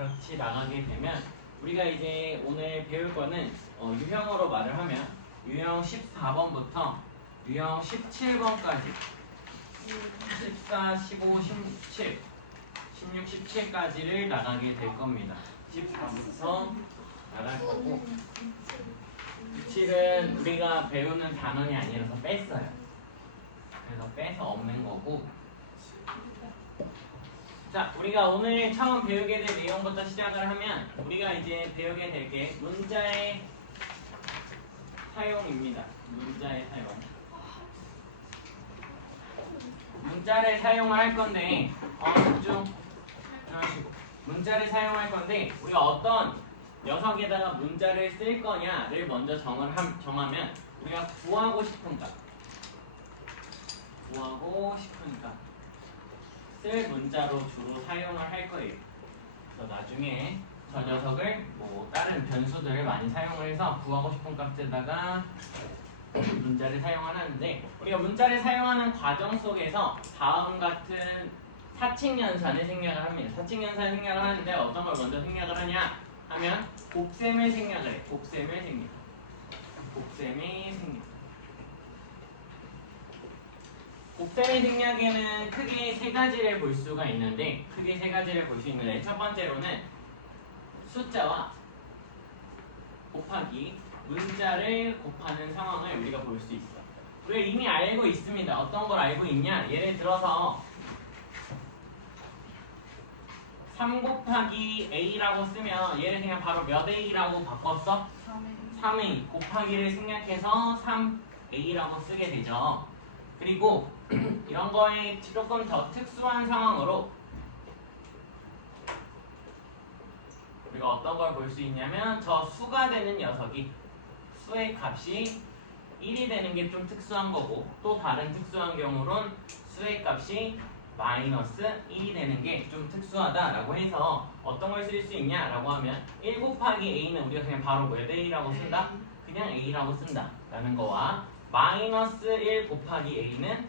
같이 나가게 되면 우리가 이제 오늘 배울 거는 유형으로 말을 하면 유형 14번부터 유형 17번까지 14, 15, 17, 16, 17까지를 나가게 될 겁니다. 14부터 나갈 거고 17은 우리가 배우는 단원이 아니라서 뺐어요. 그래서 빼서 없는 거고 자, 우리가 오늘 처음 배우게 될 내용부터 시작을 하면 우리가 이제 배우게 될 게 문자의 사용입니다. 문자의 사용. 문자를 사용할 건데 집중. 문자를 사용할 건데 우리가 어떤 녀석에다가 문자를 쓸 거냐를 먼저 정하면 우리가 구하고 싶은 값 쓸 문자로 주로 사용을 할 거예요. 그래서 나중에 저 녀석을 다른 변수들을 많이 사용을 해서 구하고 싶은 값에다가 문자를 사용하는데 우리가 문자를 사용하는 과정 속에서 다음 같은 사칙연산을 생략을 합니다. 사칙연산을 생략을 하는데 어떤 걸 먼저 생략을 하냐 하면 곱셈을 생략을 해. 곱셈의 생략. 곱셈의 생략에는 크게 세 가지를 볼 수가 있는데 첫 번째로는 숫자와 곱하기 문자를 곱하는 상황을 우리가 볼 수 있어. 우리가 이미 알고 있습니다. 어떤 걸 알고 있냐? 예를 들어서 3 곱하기 a라고 쓰면 얘를 그냥 바로 몇 a라고 바꿨어? 3a 곱하기를 생략해서 3a라고 쓰게 되죠. 그리고 이런 거에 조금 더 특수한 상황으로 우리가 어떤 걸 볼 수 있냐면 저 수가 되는 녀석이 수의 값이 1이 되는 게 좀 특수한 거고 또 다른 특수한 경우는 수의 값이 마이너스 1이 되는 게 좀 특수하다라고 해서 어떤 걸 쓸 수 있냐라고 하면 1 곱하기 a는 우리가 그냥 바로 몇 a라고 쓴다? 그냥 a라고 쓴다 라는 거와 마이너스 1 곱하기 a는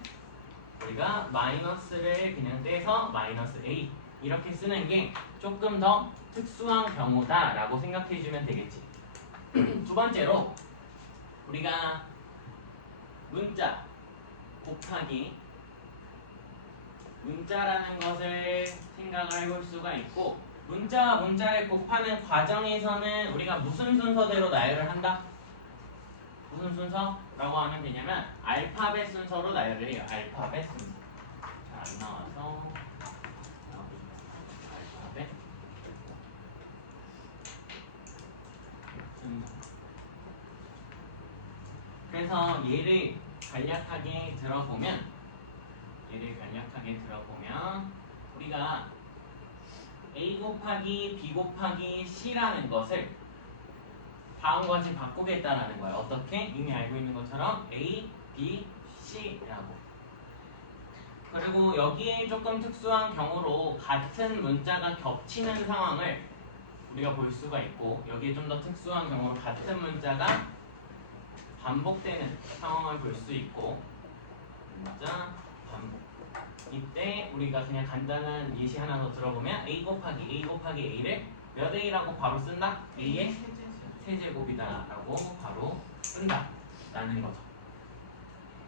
우리가 마이너스를 그냥 떼서 마이너스 a 이렇게 쓰는 게 조금 더 특수한 경우다 라고 생각해 주면 되겠지. 두 번째로 우리가 문자 곱하기 문자라는 것을 생각을 해볼 수가 있고 문자와 문자를 곱하는 과정에서는 우리가 무슨 순서대로 나열을 한다? 무슨 순서라고 하면 되냐면 알파벳 순서로 나열을 해요. 알파벳 순서. 잘 안 나와서 알파벳 순서. 그래서 얘를 간략하게 들어보면 우리가 a 곱하기 b 곱하기 c라는 것을 다음과 같이 바꾸겠다라는 거예요. 어떻게? 이미 알고 있는 것처럼 a, b, c라고. 그리고 여기에 조금 특수한 경우로 같은 문자가 겹치는 상황을 우리가 볼 수가 있고 여기에 좀 더 특수한 경우로 같은 문자가 반복되는 상황을 볼 수 있고 문자 반복. 이때 우리가 그냥 간단한 예시 하나 더 들어보면 a 곱하기 a를 몇 a라고 바로 쓴다? a의 세제곱이다 라고 바로 쓴다 라는 거죠.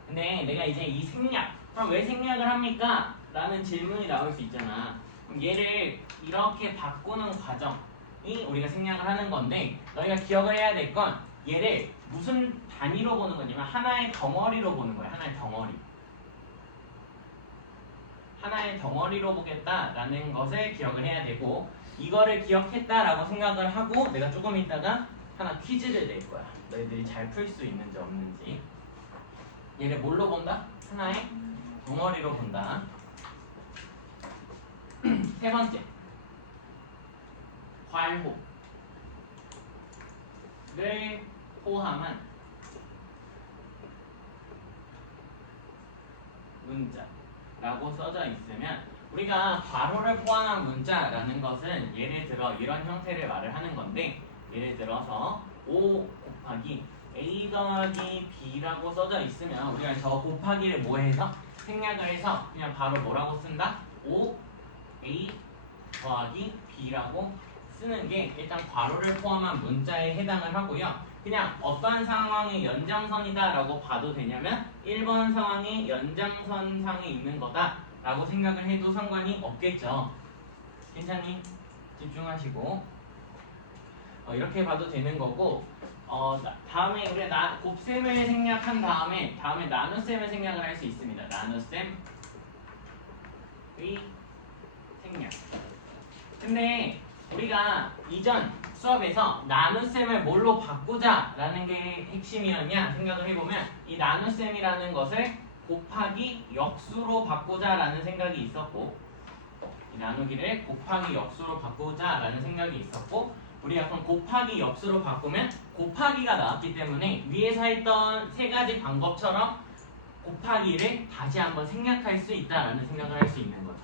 근데 내가 이제 이 생략 그럼 왜 생략을 합니까? 라는 질문이 나올 수 있잖아. 그럼 얘를 이렇게 바꾸는 과정이 우리가 생략을 하는 건데 너희가 기억을 해야 될 건 얘를 무슨 단위로 보는 거냐면 하나의 덩어리로 보는 거야. 하나의 덩어리로 보겠다라는 것을 기억을 해야 되고 이거를 기억했다라고 생각을 하고 내가 조금 있다가 하나 퀴즈를 낼 거야. 너희들이 잘 풀 수 있는지 없는지. 얘를 뭘로 본다? 하나의 덩어리로 본다. 세 번째, 괄호를 포함한 문자라고 써져 있으면 우리가 괄호를 포함한 문자라는 것은 예를 들어 이런 형태를 말을 하는 건데 예를 들어서 5 곱하기 a 더하기 b라고 써져 있으면 우리가 저 곱하기를 뭐 해서? 생략을 해서 그냥 바로 뭐라고 쓴다? 5a 더하기 b라고 쓰는 게 일단 괄호를 포함한 문자에 해당을 하고요. 그냥 어떠한 상황의 연장선이다 라고 봐도 되냐면 1번 상황이 연장선상에 있는 거다 라고 생각을 해도 상관이 없겠죠. 괜찮니? 집중하시고 이렇게 봐도 되는 거고 다음에 우리 곱셈을 생략한 다음에 나눗셈을 생략을 할 수 있습니다. 나눗셈의 생략. 근데 우리가 이전 수업에서 나눗셈을 뭘로 바꾸자라는 게 핵심이었냐 생각을 해보면 이 나눗셈이라는 것을 곱하기 역수로 바꾸자라는 생각이 있었고 이 나누기를 곱하기 역수로 바꾸자라는 생각이 있었고 우리가 그럼 곱하기 역수로 바꾸면 곱하기가 나왔기 때문에 위에서 했던 세 가지 방법처럼 곱하기를 다시 한번 생략할 수 있다라는 생각을 할 수 있는 거죠.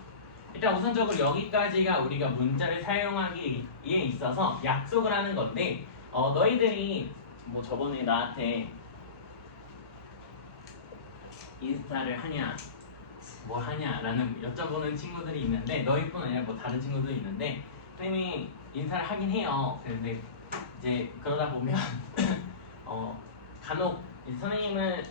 일단 우선적으로 여기까지가 우리가 문자를 사용하기에 있어서 약속을 하는 건데 너희들이 뭐 저번에 나한테 인스타를 하냐 뭐 하냐라는 여쭤보는 친구들이 있는데 너희뿐 아니라 뭐 다른 친구들이 있는데 선생님이 인사를 하긴 해요. 그런데 이제 그러다 보면 간혹 선생님은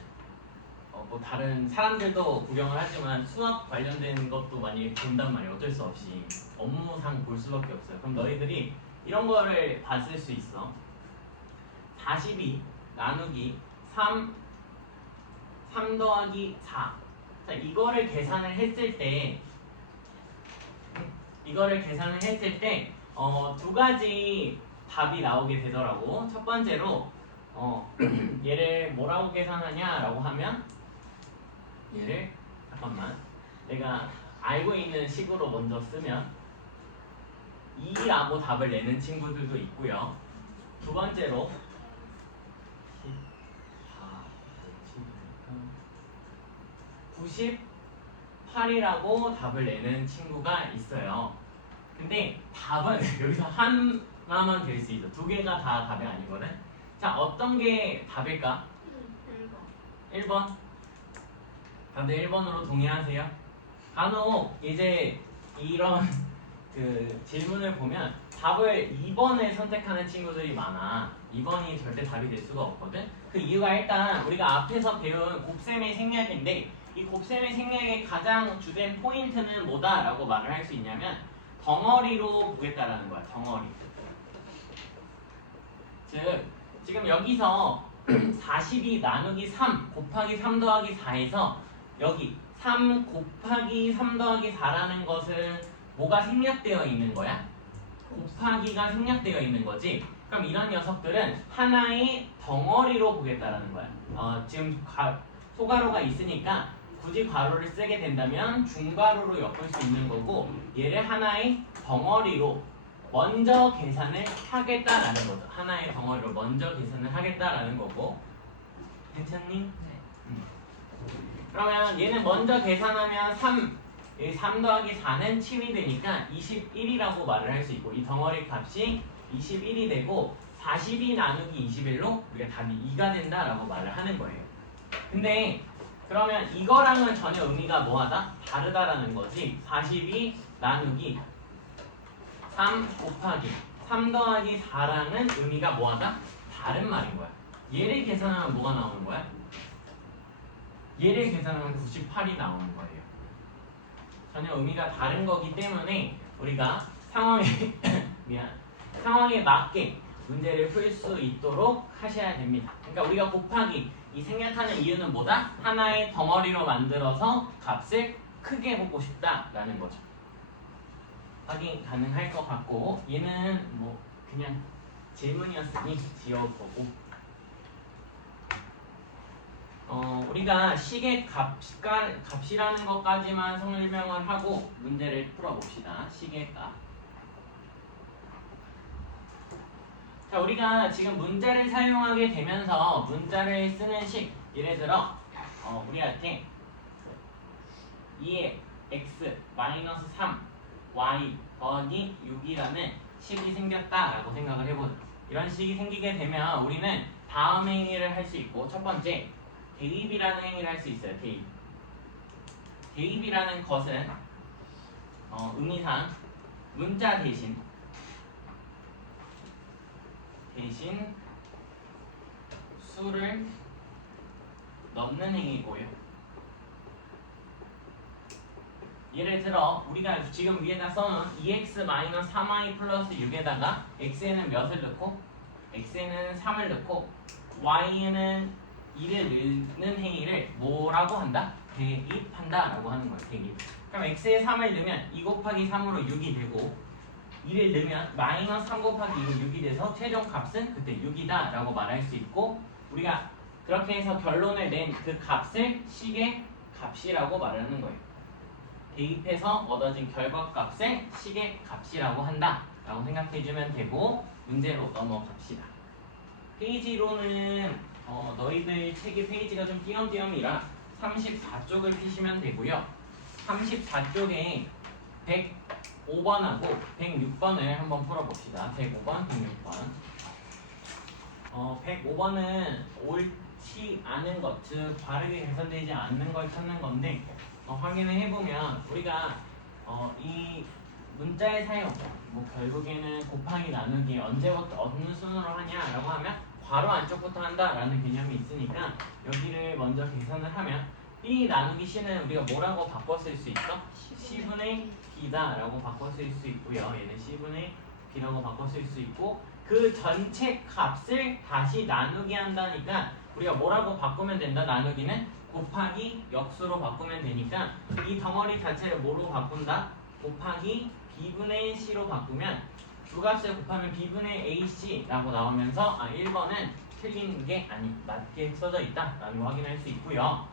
뭐 다른 사람들도 구경을 하지만 수학 관련된 것도 많이 본단 말이에요. 어쩔 수 없이 업무상 볼 수밖에 없어요. 그럼 너희들이 이런 거를 봤을 수 있어. 42 나누기 3 더하기 4. 자, 이거를 계산을 했을 때 두 가지 답이 나오게 되더라고. 첫 번째로 얘를 뭐라고 계산하냐라고 하면 얘를 잠깐만 내가 알고 있는 식으로 먼저 쓰면 2라고 답을 내는 친구들도 있고요. 두 번째로 98이라고 답을 내는 친구가 있어요. 근데 답은 여기서 하나만 될 수 있어. 두 개가 다 답이 아니거든. 자, 어떤 게 답일까? 1번. 다들 1번으로 동의하세요? 간혹 이제 이런 그 질문을 보면 답을 2번을 선택하는 친구들이 많아. 2번이 절대 답이 될 수가 없거든. 그 이유가 일단 우리가 앞에서 배운 곱셈의 생략인데 이 곱셈의 생략의 가장 주된 포인트는 뭐다라고 말을 할 수 있냐면 덩어리로 보겠다라는 거야. 덩어리. 즉 지금 여기서 42 나누기 3 곱하기 3 더하기 4에서 여기 3 곱하기 3 더하기 4라는 것은 뭐가 생략되어 있는 거야? 곱하기가 생략되어 있는 거지. 그럼 이런 녀석들은 하나의 덩어리로 보겠다라는 거야. 지금 소가로가 있으니까 굳이 괄호를 쓰게 된다면 중괄호로 엮을 수 있는 거고 얘를 하나의 덩어리로 먼저 계산을 하겠다라는 거죠. 하나의 덩어리로 먼저 계산을 하겠다라는 거고. 괜찮니? 네. 그러면 얘는 먼저 계산하면 3 더하기 4는 7이 되니까 21이라고 말을 할 수 있고 이 덩어리 값이 21이 되고 42 나누기 21로 우리가 답이 2가 된다라고 말을 하는 거예요. 근데 그러면 이거랑은 전혀 의미가 뭐하다? 다르다라는 거지. 42 나누기 3 곱하기 3 더하기 4라는 의미가 뭐하다? 다른 말인 거야. 얘를 계산하면 뭐가 나오는 거야? 얘를 계산하면 98이 나오는 거예요. 전혀 의미가 다른 거기 때문에 우리가 상황에 맞게 문제를 풀 수 있도록 하셔야 됩니다. 그러니까 우리가 곱하기 이 생략하는 이유는 뭐다? 하나의 덩어리로 만들어서 값을 크게 보고 싶다라는 거죠. 확인 가능할 것 같고 얘는 뭐 그냥 질문이었으니 지워보고 우리가 식의 값이라는 것까지만 설명을 하고 문제를 풀어봅시다. 식의 값. 자, 우리가 지금 문자를 사용하게 되면서 문자를 쓰는 식 예를 들어 우리한테 2의 x 마이너스 3 y 더하기 6이라는 식이 생겼다라고 생각을 해보자. 이런 식이 생기게 되면 우리는 다음 행위를 할 수 있고 첫 번째 대입이라는 행위를 할 수 있어요. 대입이라는 것은 의미상 문자 대신 가지신 수를 넣는 행위고요. 예를 들어 우리가 지금 위에다 써놓은 2x-3y 플러스 6에다가 x에는 몇을 넣고 x에는 3을 넣고 y에는 2를 넣는 행위를 뭐라고 한다? 대입한다 라고 하는 거예요. 대입. 그럼 x에 3을 넣으면 2 곱하기 3으로 6이 되고 2를 넣으면 마이너스 3 곱하기 2로 6이 돼서 최종 값은 그때 6이다 라고 말할 수 있고, 우리가 그렇게 해서 결론을 낸 그 값을 식의 값이라고 말하는 거예요. 대입해서 얻어진 결과값을 식의 값이라고 한다 라고 생각해주면 되고, 문제로 넘어갑시다. 페이지로는 너희들 책의 페이지가 좀 띄엄띄엄이라 34쪽을 피시면 되고요. 34쪽에 105번하고 106번을 한번 풀어봅시다. 105번, 106번. 105번은 옳지 않은 것, 즉 바르게 개선되지 않는 걸 찾는 건데, 확인을 해보면 우리가 이 문자의 사용, 뭐 결국에는 곱하기 나누기 언제부터 어느 순으로 하냐라고 하면 괄호 안쪽부터 한다라는 개념이 있으니까 여기를 먼저 계산을 하면 B 나누기 C는 우리가 뭐라고 바꿔 쓸 수 있어? C분의 B다라고 바꿔 쓸 수 있고요. 얘는 C분의 B라고 바꿔 쓸 수 있고, 그 전체 값을 다시 나누기 한다니까 우리가 뭐라고 바꾸면 된다? 나누기는 곱하기 역수로 바꾸면 되니까 이 덩어리 자체를 뭐로 바꾼다? 곱하기 B분의 C로 바꾸면 두 값을 곱하면 B분의 AC라고 나오면서 1번은 틀린 게 아니 맞게 써져 있다라는 거 확인할 수 있고요.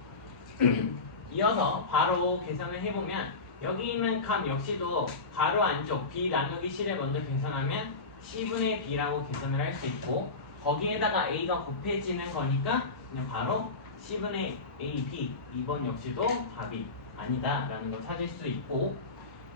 이어서 바로 계산을 해보면 여기 있는 값 역시도 바로 안쪽 B 나누기 C를 먼저 계산하면 C분의 B라고 계산을 할 수 있고, 거기에다가 A가 곱해지는 거니까 그냥 바로 C분의 AB 2번 역시도 답이 아니다 라는 걸 찾을 수 있고,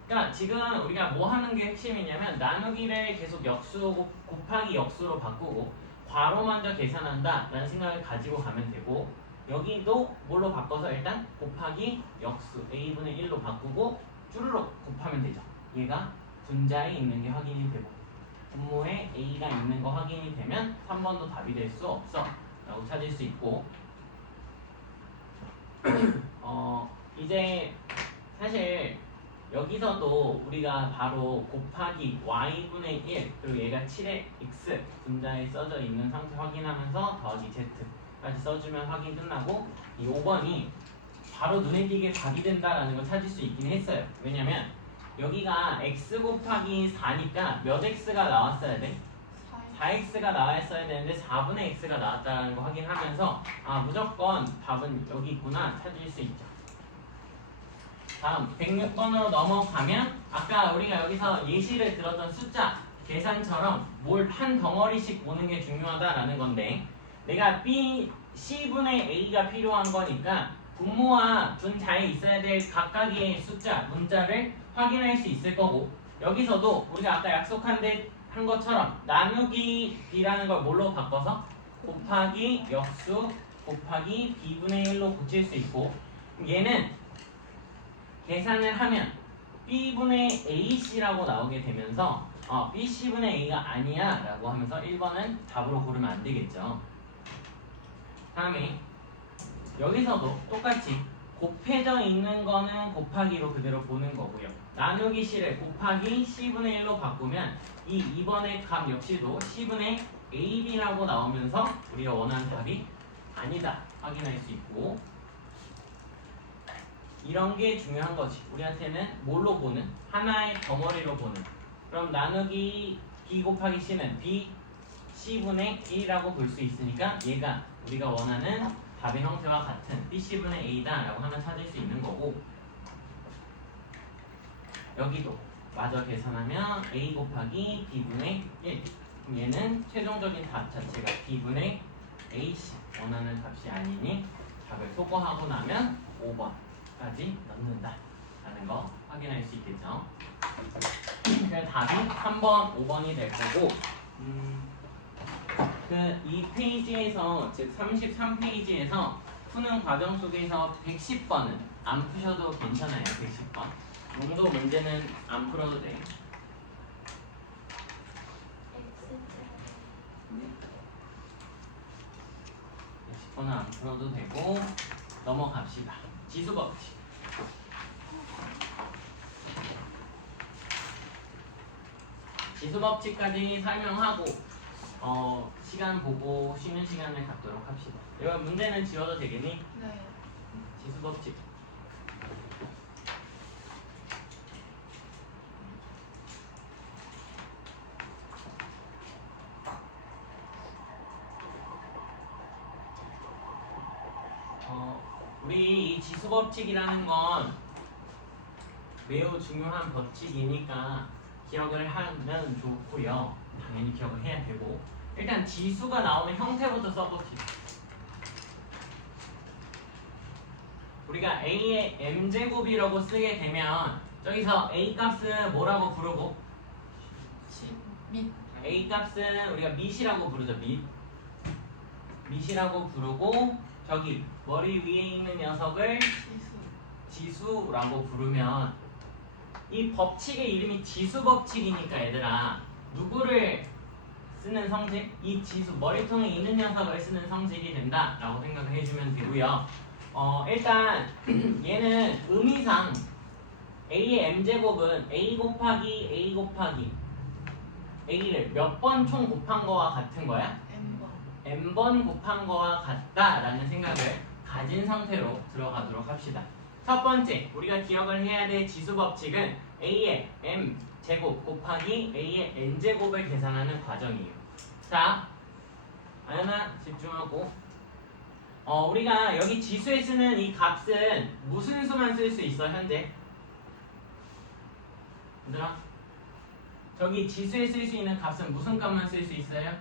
그러니까 지금 우리가 뭐 하는 게 핵심이냐면 나누기를 계속 역수 곱하기 역수로 바꾸고 괄호 먼저 계산한다 라는 생각을 가지고 가면 되고, 여기도 뭘로 바꿔서 일단 곱하기 역수 A분의 1로 바꾸고 쭈르륵 곱하면 되죠. 얘가 분자에 있는 게 확인이 되고 분모에 A가 있는 거 확인이 되면 3번도 답이 될 수 없어 라고 찾을 수 있고, 이제 사실 여기서도 우리가 바로 곱하기 y분의 1 그리고 얘가 7의 x 분자에 써져 있는 상태 확인하면서 더하기 z까지 써주면 확인 끝나고, 이 5번이 바로 눈에 띄게 답이 된다라는 걸 찾을 수 있긴 했어요. 왜냐면 여기가 x 곱하기 4니까 몇 x가 나왔어야 돼? 4x가 나왔어야 되는데 4분의 x가 나왔다는 거 확인하면서 무조건 답은 여기 있구나 찾을 수 있죠. 다음 106번으로 넘어가면 아까 우리가 여기서 예시를 들었던 숫자 계산처럼 뭘 한 덩어리씩 보는 게 중요하다라는 건데, 내가 B, C분의 A가 필요한 거니까 분모와 분자에 있어야 될 각각의 숫자, 문자를 확인할 수 있을 거고, 여기서도 우리가 아까 약속한 것처럼 나누기 B라는 걸 뭘로 바꿔서 곱하기 역수 곱하기 B분의 1로 고칠 수 있고, 얘는 계산을 하면 B분의 AC라고 나오게 되면서 BC분의 A가 아니야 라고 하면서 1번은 답으로 고르면 안 되겠죠. 다음에 여기서도 똑같이 곱해져 있는 거는 곱하기로 그대로 보는 거고요. 나누기 C를 곱하기 C분의 1로 바꾸면 이 2번의 값 역시도 C분의 AB라고 나오면서 우리가 원하는 답이 아니다 확인할 수 있고, 이런 게 중요한 거지. 우리한테는 뭘로 보는? 하나의 덩어리로 보는. 그럼 나누기 B 곱하기 C는 B, C분의 1이라고 볼 수 있으니까 얘가 우리가 원하는 답의 형태와 같은 BC분의 A다 라고 하나 찾을 수 있는 거고, 여기도 마저 계산하면 A 곱하기 B분의 1. 그럼 얘는 최종적인 답 자체가 B분의 AC 원하는 값이 아니니 답을 소거하고 나면 5번까지 넣는다 라는 거 확인할 수 있겠죠. 그래서 답이 3번, 5번이 될 거고, 이 페이지에서 즉 33페이지에서 푸는 과정 속에서 110번은 안 푸셔도 괜찮아요. 110번 용도 문제는 안 풀어도 돼. 이거는 안 풀어도 되고 넘어갑시다. 지수법칙. 지수법칙까지 설명하고 시간 보고 쉬는 시간을 갖도록 합시다. 이거 문제는 지워도 되겠니? 네. 지수법칙. 우리 이 지수법칙이라는 건 매우 중요한 법칙이니까 기억을 하면 좋고요. 당연히 기억을 해야 되고, 일단 지수가 나오는 형태부터 써봅시다. 우리가 A의 m제곱이라고 쓰게 되면 저기서 A 값은 뭐라고 부르고, 밑. A 값은 우리가 밑이라고 부르죠. 밑이라고 부르고, 저기 머리 위에 있는 녀석을 지수라고 부르면, 이 법칙의 이름이 지수법칙이니까 얘들아, 누구를 쓰는 성질? 이 지수, 머리통에 있는 녀석을 쓰는 성질이 된다라고 생각을 해주면 되고요. 일단 얘는 의미상 A의 m제곱은 A 곱하기 A 곱하기 A를 몇 번 총 곱한 거와 같은 거야? M번. m번 곱한 거와 같다라는 생각을 가진 상태로 들어가도록 합시다. 첫 번째, 우리가 기억을 해야 될 지수법칙은 A의 m제곱 곱하기 A의 n제곱을 계산하는 과정이에요. 자, 하나 집중하고, 우리가 여기 지수에 쓰는 이 값은 무슨 수만 쓸 수 있어, 현재? 얘들아, 저기 지수에 쓸 수 있는 값은 무슨 값만 쓸 수 있어요?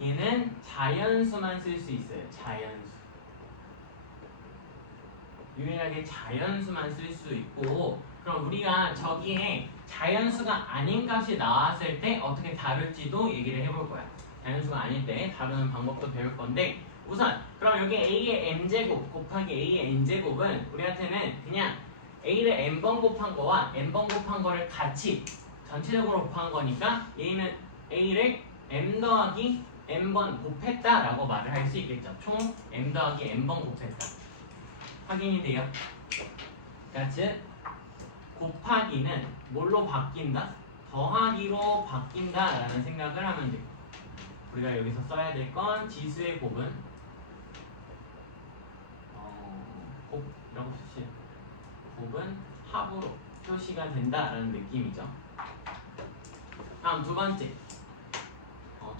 얘는 자연수만 쓸 수 있어요. 자연수. 유일하게 자연수만 쓸 수 있고, 그럼 우리가 저기에 자연수가 아닌 값이 나왔을 때 어떻게 다룰지도 얘기를 해볼 거야. 자연수가 아닐 때 다루는 방법도 배울 건데, 우선 그럼 여기 A의 m제곱 곱하기 A의 n제곱은 우리한테는 그냥 A를 n번 곱한 거와 n번 곱한 거를 같이 전체적으로 곱한 거니까 얘는 A를 m 더하기 n번 곱했다라고 말을 할 수 있겠죠. 총 m 더하기 n번 곱했다. 확인이 돼요? 그러니까 즉 곱하기는 뭘로 바뀐다? 더하기로 바뀐다라는 생각을 하면 돼요. 우리가 여기서 써야 될 건 지수의 곱은 곱이라고 쓰시죠. 곱은 합으로 표시가 된다라는 느낌이죠. 다음 두 번째.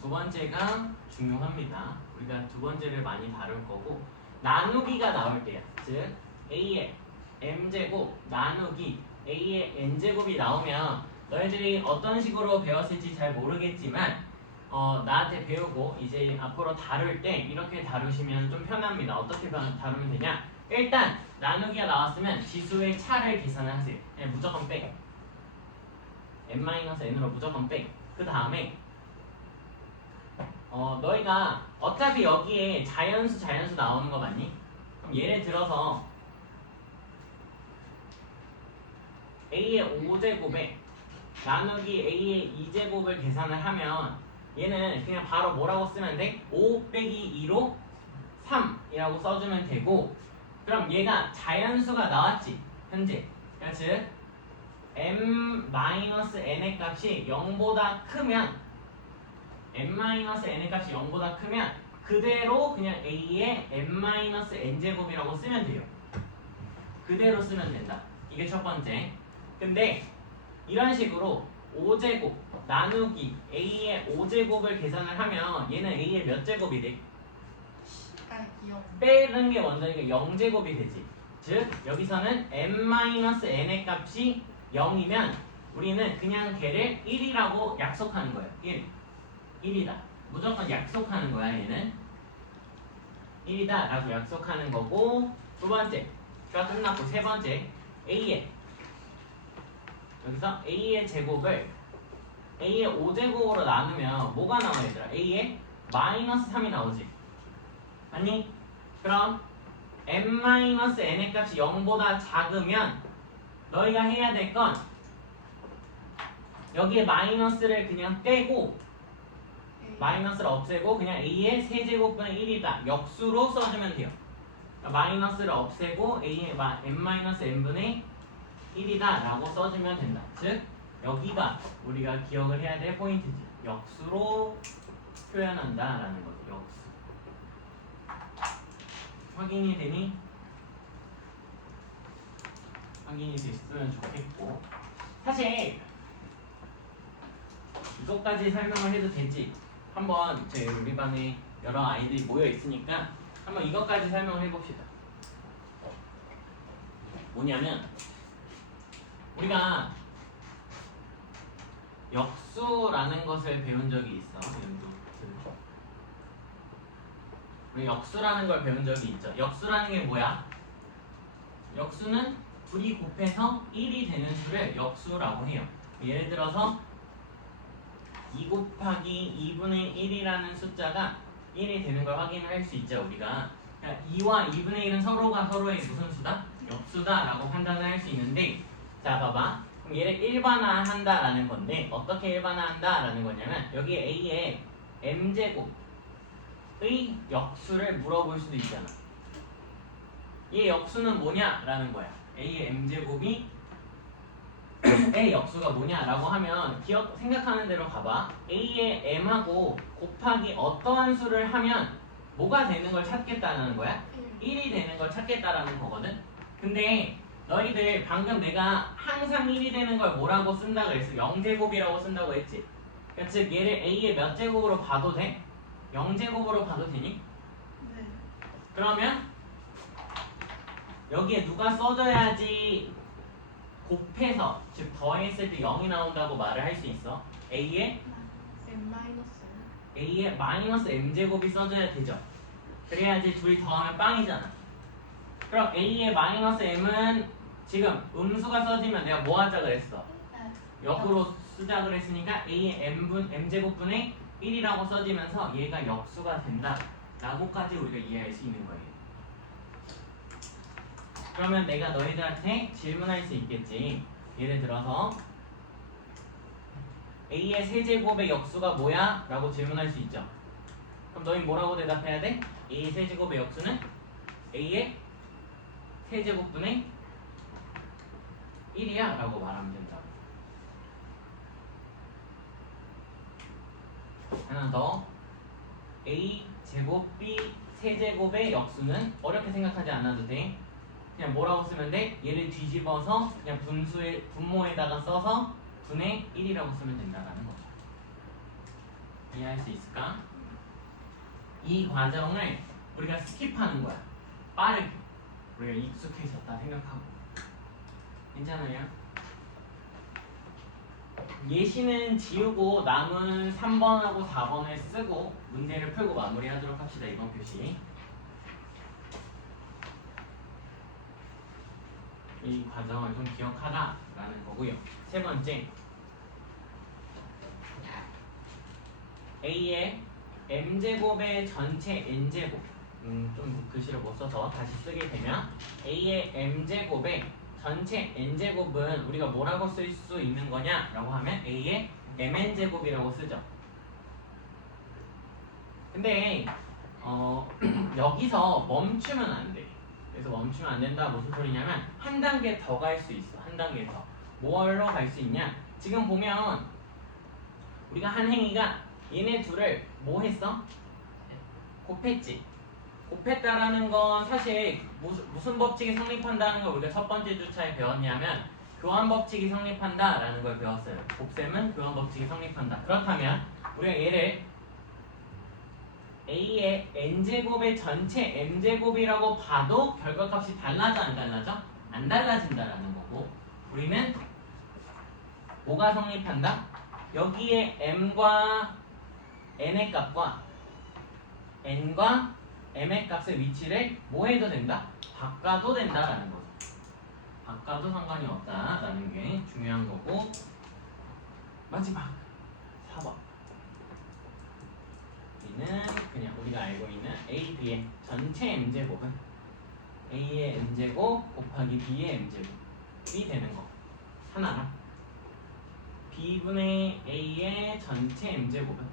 두 번째가 중요합니다. 우리가 두 번째를 많이 다룰 거고, 나누기가 나올 때야. 즉 A의 m제곱 나누기 A의 n제곱이 나오면 너희들이 어떤 식으로 배웠을지 잘 모르겠지만 나한테 배우고 이제 앞으로 다룰 때 이렇게 다루시면 좀 편합니다. 어떻게 다루면 되냐? 일단 나누기가 나왔으면 지수의 차를 계산을 하세요. 그냥 무조건 빼. n-n으로 무조건 빼. 그 다음에 너희가 어차피 여기에 자연수 나오는 거 맞니? 그럼 예를 들어서 A의 5제곱에 나누기 A의 2제곱을 계산을 하면 얘는 그냥 바로 뭐라고 쓰면 돼? 5 빼기 2로 3이라고 써주면 되고, 그럼 얘가 자연수가 나왔지 현재. 즉 m-n의 값이 0보다 크면 m-n의 값이 0보다 크면 그대로 그냥 A의 m-n제곱이라고 쓰면 돼요. 그대로 쓰면 된다. 이게 첫 번째. 근데 이런 식으로 5제곱 나누기 A의 5제곱을 계산을 하면 얘는 A의 몇 제곱이 돼? 0. 빼는 게 먼저니까 0제곱이 되지. 즉 여기서는 m-n의 값이 0이면 우리는 그냥 걔를 1이라고 약속하는 거예요. 1이다. 무조건 약속하는 거야. 얘는 1이다 라고 약속하는 거고, 두 번째가 끝났고 세 번째 A의 여기서 A의 제곱을 A의 5제곱으로 나누면 뭐가 나와 얘들아? A의 마이너스 3이 나오지. 아니? 그럼 m-n의 값이 0보다 작으면 너희가 해야 될 건 여기에 마이너스를 그냥 떼고 마이너스를 없애고 그냥 a의 세제곱분의 1이다. 역수로 써주면 돼요. 그러니까 마이너스를 없애고 a의 n-n분의 1이다 라고 써주면 된다. 즉 여기가 우리가 기억을 해야 될 포인트지. 역수로 표현한다 라는 거죠. 역수. 확인이 되니? 확인이 됐으면 좋겠고, 사실 이것까지 설명을 해도 되지. 한번 우리 반에 여러 아이들이 모여 있으니까 한번 이것까지 설명을 해봅시다. 뭐냐면 우리가 역수라는 것을 배운 적이 있어. 우리 역수라는 걸 배운 적이 있죠. 역수라는 게 뭐야? 역수는 둘이 곱해서 1이 되는 수를 역수라고 해요. 예를 들어서 2 곱하기 2분의 1이라는 숫자가 1이 되는 걸 확인을 할 수 있죠. 우리가 2와 2분의 1은 서로가 서로의 무슨 수다? 역수다 라고 판단을 할 수 있는데, 자 봐봐. 그럼 얘를 일반화한다 라는 건데, 어떻게 일반화한다 라는 거냐면 여기 a의 m제곱의 역수를 물어볼 수도 있잖아. 이 역수는 뭐냐 라는 거야. a의 m제곱이 의 역수가 뭐냐라고 하면 생각하는 대로 가봐. a의 m하고 곱하기 어떠한 수를 하면 뭐가 되는 걸 찾겠다는 거야? 1이 되는 걸 찾겠다라는 거거든. 근데 너희들 방금 내가 항상 1이 되는 걸 뭐라고 쓴다고 했어? 0제곱이라고 쓴다고 했지. 그러니까 즉 얘를 a의 몇 제곱으로 봐도 돼? 0제곱으로 봐도 되니? 네. 그러면 여기에 누가 써줘야지 곱해서, 즉 더했을 때 0이 나온다고 말을 할 수 있어? a의 마이너스 m제곱이 써줘야 되죠. 그래야지 둘이 더하면 빵이잖아. 그럼 a의 마이너스 m은 지금 음수가 써지면 내가 뭐 하자 그랬어? 역으로 쓰자 그랬으니까 a의 m제곱분의 1이라고 써지면서 얘가 역수가 된다 라고까지 우리가 이해할 수 있는 거예요. 그러면 내가 너희들한테 질문할 수 있겠지. 예를 들어서 a의 세제곱의 역수가 뭐야? 라고 질문할 수 있죠. 그럼 너희 뭐라고 대답해야 돼? a의 세제곱의 역수는 a의 세제곱분의 1이야 라고 말하면 된다고. 하나 더. a 제곱 b 세제곱의 역수는 어렵게 생각하지 않아도 돼. 그냥 뭐라고 쓰면 돼? 얘를 뒤집어서 그냥 분모에다가 써서 분의 1이라고 쓰면 된다라는 거죠. 이해할 수 있을까? 이 과정을 우리가 스킵하는 거야. 빠르게. 우리가 익숙해졌다 생각하고. 괜찮아요? 예시는 지우고 남은 3번하고 4번을 쓰고 문제를 풀고 마무리하도록 합시다. 이번 표시. 이 과정을 좀 기억하라라는 거고요. 세 번째, a의 m제곱의 전체 n제곱, 좀 글씨를 못 써서 다시 쓰게 되면 a의 m제곱의 전체 n제곱은 우리가 뭐라고 쓸 수 있는 거냐 라고 하면 a의 mn제곱이라고 쓰죠. 근데 여기서 멈추면 안 돼. 그래서 멈추면 안 된다 무슨 소리냐면 한 단계 더 갈 수 있어. 한 단계 더. 뭘로 갈 수 있냐? 지금 보면 우리가 한 행위가 얘네 둘을 뭐 했어? 곱했지. 곱했다라는 건 사실 무슨 법칙이 성립한다는 걸 우리가 첫 번째 주차에 배웠냐면 교환 법칙이 성립한다라는 걸 배웠어요. 곱셈은 교환 법칙이 성립한다. 그렇다면 우리가 얘를 a의 n제곱의 전체 m제곱이라고 봐도 결과값이 달라져 안 달라져? 안 달라진다라는 거고, 우리는 뭐가 성립한다? 여기에 m과 n의 값과 n과 m의 값의 위치를 뭐 해도 된다? 바꿔도 된다라는 거죠. 바꿔도 상관이 없다라는 게 중요한 거고, 마지막 4번. 는 그냥 우리가 알고 있는 a, b의 전체 m제곱은 a의 m제곱 곱하기 b의 m제곱이 되는 거 하나랑 b분의 a의 전체 m제곱은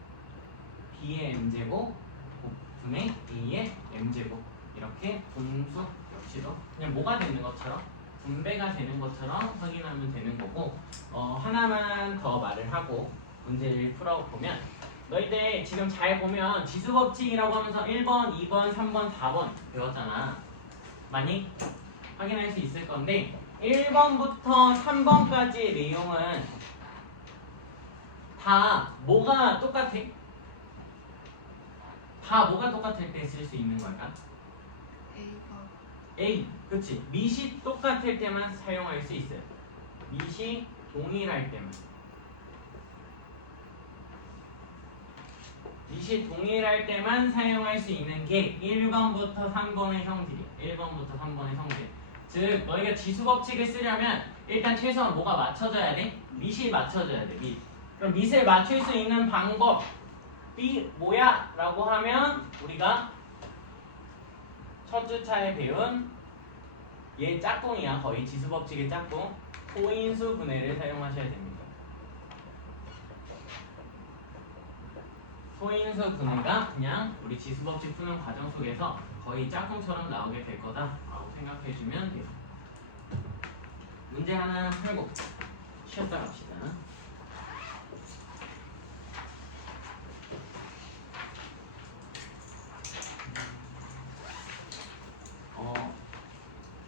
B의 m제곱 분의 A의 m제곱 이렇게 분수 역시도 그냥 뭐가 되는 것처럼 분배가 되는 것처럼 확인하면 되는 거고 하나만 더 말을 하고 문제를 풀어보면 너희들 지금 잘 보면 지수법칙이라고 하면서 1번, 2번, 3번, 4번 배웠잖아. 많이 확인할 수 있을 건데 1번부터 3번까지의 내용은 다 뭐가 똑같아? 다 뭐가 똑같을 때 쓸 수 있는 걸까? A가 A, 그치. 밑이 똑같을 때만 사용할 수 있어요. 밑이 동일할 때만. 밑이 동일할 때만 사용할 수 있는 게 1번부터 3번의 성질이야. 1번부터 3번의 성질. 즉, 너희가 지수법칙을 쓰려면 일단 최소한 뭐가 맞춰져야 돼? 밑이 맞춰져야 돼, 밑. 그럼 밑을 맞출 수 있는 방법이 뭐야? 라고 하면 우리가 첫 주차에 배운 얘 짝꿍이야. 거의 지수법칙의 짝꿍. 소인수 분해를 사용하셔야 됩니다. 소인수 분해가 그냥 우리 지수법칙 푸는 과정 속에서 거의 짝꿍처럼 나오게 될 거다라고 생각해주면 돼요. 문제 하나 풀고 쉬었다 갑시다.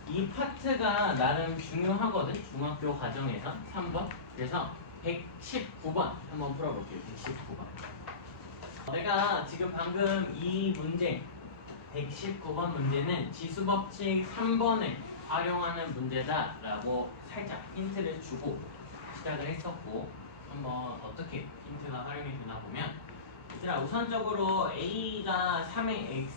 이 파트가 나름 중요하거든. 중학교 과정에서 3번. 그래서 119번 한번 풀어볼게요. 119번. 내가 지금 방금 이 문제 119번 문제는 지수법칙 3번을 활용하는 문제다라고 살짝 힌트를 주고 시작을 했었고 한번 어떻게 힌트가 활용이 되나 보면 얘들아 우선적으로 A가 3의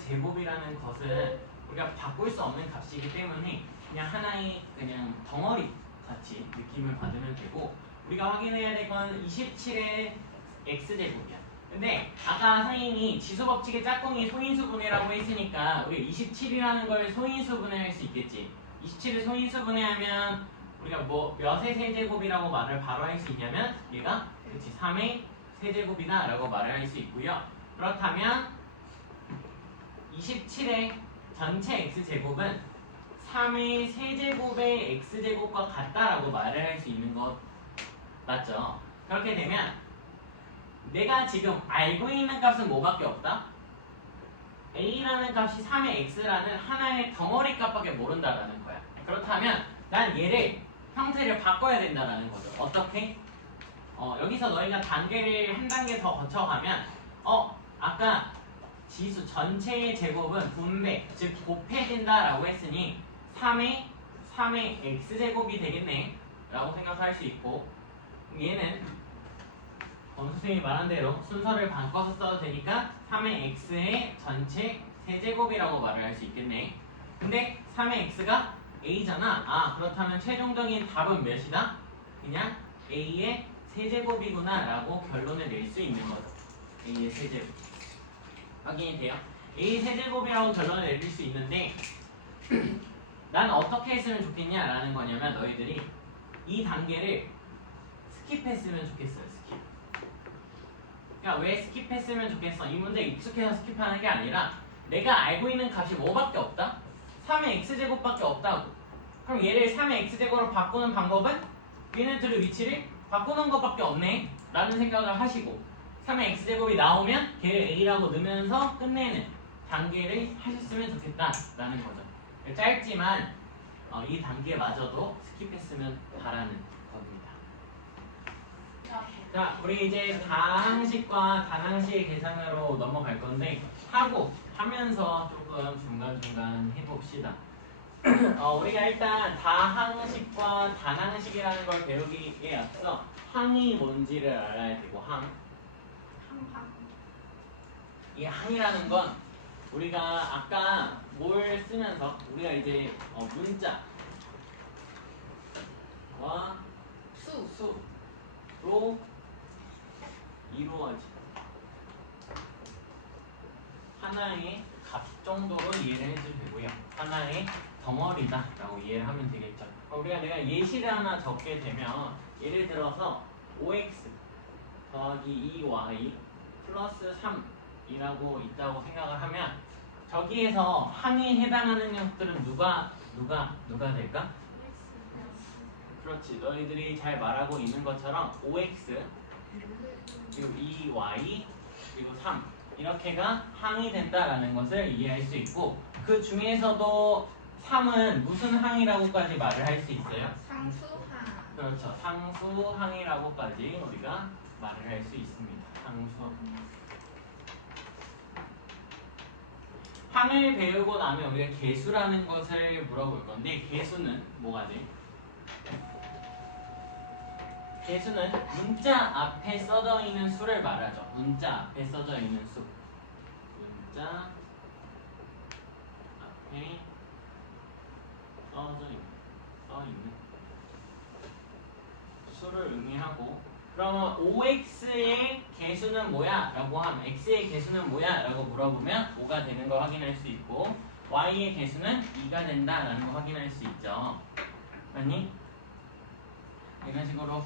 X제곱이라는 것은 우리가 바꿀 수 없는 값이기 때문에 그냥 하나의 그냥 덩어리 같이 느낌을 받으면 되고 우리가 확인해야 될 건 27의 X제곱이야. 근데 아까 선생님이 지수법칙의 짝꿍이 소인수 분해라고 했으니까 우리가 27이라는 걸 소인수 분해할 수 있겠지. 27을 소인수 분해하면 우리가 뭐 몇의 세제곱이라고 말을 바로 할 수 있냐면 얘가 그렇지 3의 세제곱이다 라고 말을 할 수 있고요. 그렇다면 27의 전체 x제곱은 3의 세제곱의 x제곱과 같다라고 말을 할 수 있는 것 맞죠? 그렇게 되면 내가 지금 알고 있는 값은 뭐밖에 없다? a라는 값이 3의 x라는 하나의 덩어리 값밖에 모른다라는 거야. 그렇다면 난 얘를 형태를 바꿔야 된다라는 거죠. 어떻게? 여기서 너희가 단계를 한 단계 더 거쳐가면 아까 지수 전체의 제곱은 분배, 즉 곱해진다라고 했으니 3의 x제곱이 되겠네 라고 생각할 수 있고 얘는 선생님이 말한 대로 순서를 바꿔서 써도 되니까 3의 x의 전체 세제곱이라고 말을 할 수 있겠네. 근데 3의 x가 a잖아. 그렇다면 최종적인 답은 몇이다? 그냥 a의 세제곱이구나 라고 결론을 낼 수 있는 거죠. a의 세제곱 확인이 돼요? a 세제곱이라고 결론을 내릴 수 있는데 난 어떻게 했으면 좋겠냐 라는 거냐면 너희들이 이 단계를 스킵했으면 좋겠어요. 스킵. 그러니까 왜 스킵했으면 좋겠어? 이 문제 익숙해서 스킵하는 게 아니라 내가 알고 있는 값이 뭐밖에 없다? 3의 x제곱밖에 없다고. 그럼 얘를 3의 x제곱으로 바꾸는 방법은 얘네들의 위치를 바꾸는 것밖에 없네 라는 생각을 하시고 3의 x제곱이 나오면 걔를 a라고 넣으면서 끝내는 단계를 하셨으면 좋겠다라는 거죠. 짧지만 이 단계마저도 스킵했으면 바라는 겁니다. 자, 우리 이제 다항식과 단항식 계산으로 넘어갈 건데 하면서 조금 중간중간 해봅시다. 우리가 일단 다항식과 단항식이라는 걸 배우기에 앞서 항이 뭔지를 알아야 되고 이 항이라는 건 우리가 아까 뭘 쓰면서 우리가 이제 문자와 수로 이루어진 하나의 값 정도로 이해를 해도 되고요. 하나의 덩어리다 라고 이해를 하면 되겠죠. 내가 예시를 하나 적게 되면 예를 들어서 5x 더하기 2y 플러스 3이라고 있다고 생각을 하면 저기에서 항에 해당하는 녀석들은 누가 될까? 그렇지. 너희들이 잘 말하고 있는 것처럼 5x 그리고 2y 그리고 3 이렇게가 항이 된다라는 것을 이해할 수 있고 그 중에서도 3은 무슨 항이라고까지 말을 할 수 있어요? 상수항. 그렇죠. 상수항이라고까지 우리가 말을 할 수 있습니다. 상수항. 항을 배우고 나면 우리가 개수라는 것을 물어볼 건데 개수는 뭐가 돼? 개수는 문자 앞에 써져 있는 수를 말하죠. 문자 앞에 써져 있는 수. 문자 앞에 써 있는 수를 의미하고 그러면 5x의 개수는 뭐야? 라고 하면 x의 개수는 뭐야? 라고 물어보면 5가 되는 걸 확인할 수 있고 y의 개수는 2가 된다라는 걸 확인할 수 있죠. 맞니? 이런 식으로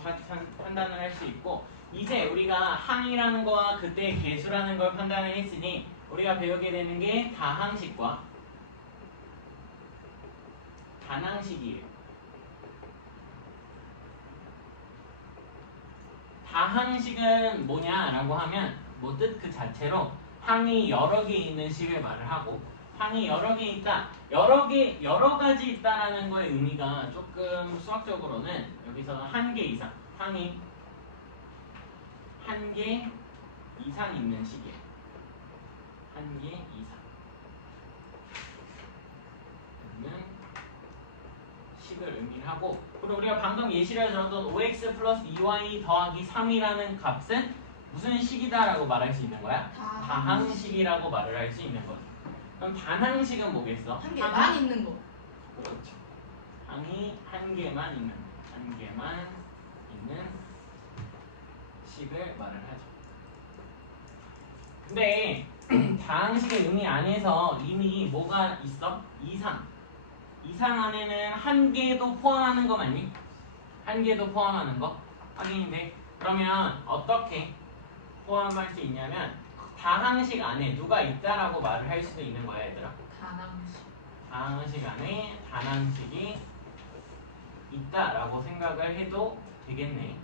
판단을 할 수 있고 이제 우리가 항이라는 거와 그때 개수라는 걸 판단을 했으니 우리가 배우게 되는 게 다항식과 단항식이에요. 다항식은 뭐냐라고 하면 뭐 뜻 그 자체로 항이 여러 개 있는 식을 말을 하고 항이 여러 개 있다, 여러 가지 있다라는 거의 의미가 조금 수학적으로는 여기서 한 개 이상, 항이 한 개 이상 있는 식이에요. 한 개 이상 있는 식을 의미를 하고 그리고 우리가 방금 예시를 들었던 5x 플러스 2y 더하기 3이라는 값은 무슨 식이다라고 말할 수 있는 거야? 다항식이라고 말을 할 수 있는 거죠. 그럼 단항식은 뭐겠어? 한 개만 있는 거. 그렇죠. 항이 한 개만 있는 식을 말을 하죠. 근데 다항식의 의미 안에서 이미 뭐가 있어? 이상 안에는 한 개도 포함하는 거 맞니? 한 개도 포함하는 거 확인이 돼. 그러면 어떻게 포함할 수 있냐면 다항식 안에 누가 있다라고 말을 할 수도 있는 거야 얘들아. 다항식 안에 단항식이 있다라고 생각을 해도 되겠네.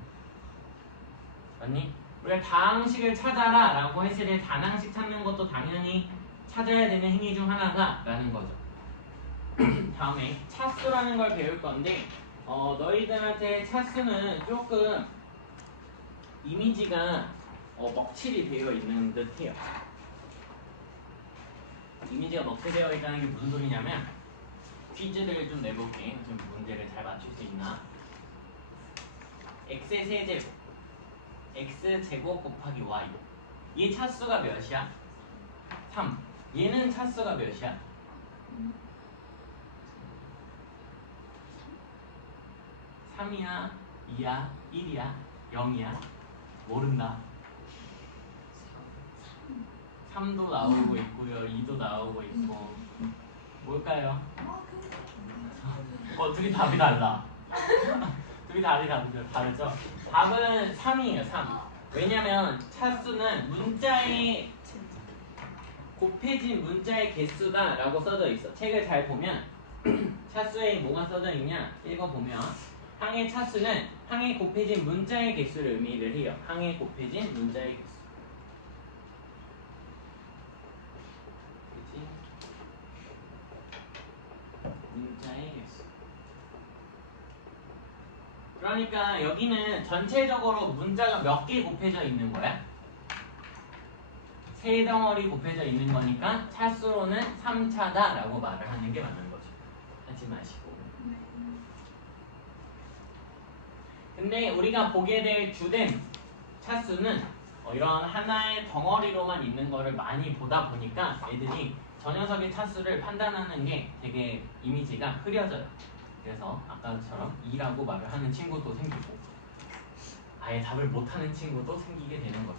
맞니? 우리가 다항식을 찾아라 라고 했을 때 단항식 찾는 것도 당연히 찾아야 되는 행위 중 하나가 라는 거죠. 다음에 차수라는 걸 배울 건데 너희들한테 차수는 조금 이미지가 먹칠이 되어 있는 듯 해요. 이미지가 먹칠되어 있다는 게 무슨 소리냐면 퀴즈를 좀 내볼게. 좀 문제를 잘 맞출 수 있나? x의 세제곱 x제곱 곱하기 y 얘 차수가 몇이야? 3. 얘는 차수가 몇이야? 3이야? 2야? 1이야? 0이야? 모른다. 3도 나오고 있고요. 2도 나오고 있고. 뭘까요? 둘이 답이 달라. 둘이 답이 다르죠? 답은 3이에요. 3. 왜냐면 차수는 문자의 곱해진 문자의 개수다 라고 써져 있어. 책을 잘 보면 차수에 뭐가 써져 있냐 읽어보면 항의 차수는 항의 곱해진 문자의 개수를 의미를 해요. 항의 곱해진 문자의 개수. 그치? 문자의 개수. 그러니까 여기는 전체적으로 문자가 몇 개 곱해져 있는 거야? 세 덩어리 곱해져 있는 거니까 차수로는 3차다 라고 말을 하는 게 맞는 거죠. 하지 마시고. 근데 우리가 보게 될 주된 차수는 이런 하나의 덩어리로만 있는 거를 많이 보다 보니까 애들이 저 녀석의 차수를 판단하는 게 되게 이미지가 흐려져요. 그래서 아까처럼 2라고 말을 하는 친구도 생기고 아예 답을 못하는 친구도 생기게 되는 거죠.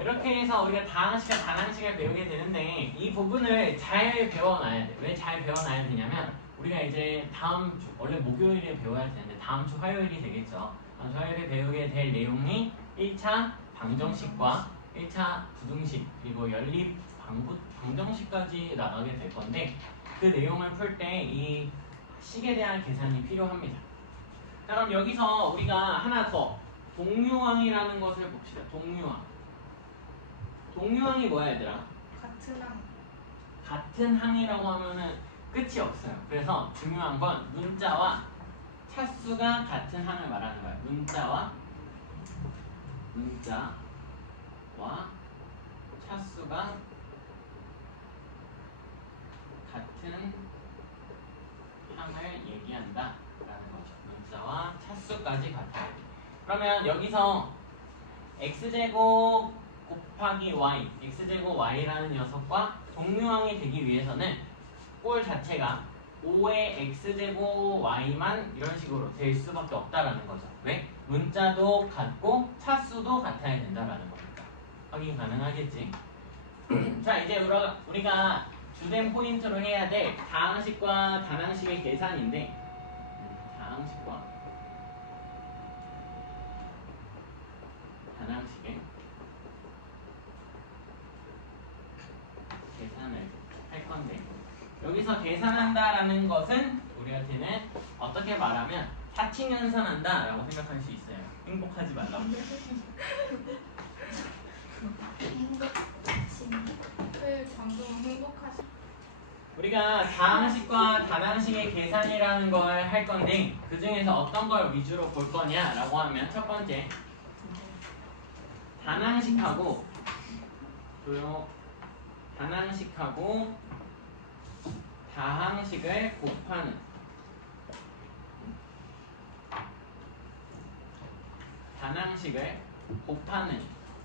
이렇게 해서 우리가 다항식과 단항식을 배우게 되는데 이 부분을 잘 배워놔야 돼. 왜 잘 배워놔야 되냐면 우리가 이제 다음 주 원래 목요일에 배워야 되는데 다음 주 화요일이 되겠죠. 다음 주 화요일에 배우게 될 내용이 1차 방정식과 1차 부등식 그리고 연립 방정식까지 나가게 될 건데 그 내용을 풀 때 이 식에 대한 계산이 필요합니다. 자, 그럼 여기서 우리가 하나 더 동류항이라는 것을 봅시다. 동류항. 동류항이 뭐야 얘들아? 같은 항. 같은 항이라고 하면은 끝이 없어요. 그래서 중요한 건 문자와 차수가 같은 항을 말하는 거예요. 문자와 차수가 같은 항을 얘기한다 라는 거죠. 문자와 차수까지 같아야 돼. 그러면 여기서 x제곱 곱하기 y, x제곱 y라는 녀석과 동류항이 되기 위해서는 꼴 자체가 5의 x제곱 y만 이런 식으로 될 수밖에 없다라는 거죠. 왜? 문자도 같고 차수도 같아야 된다라는 거니까. 확인 가능하겠지? 자, 이제 우리가 주된 포인트로 해야 될 다항식과 단항식의 계산인데 다항식과 단항식의 계산을 할 건데 여기서 계산한다라는 것은 우리한테는 어떻게 말하면 사칭연산한다라고 생각할 수 있어요. 행복하지 말라고. 방금 행복하시. 우리가 다항식과 단항식의 계산이라는 걸 할 건데 그 중에서 어떤 걸 위주로 볼 거냐라고 하면 첫 번째 단항식하고 단항식하고 다항식을 곱하는 단항식을 곱하는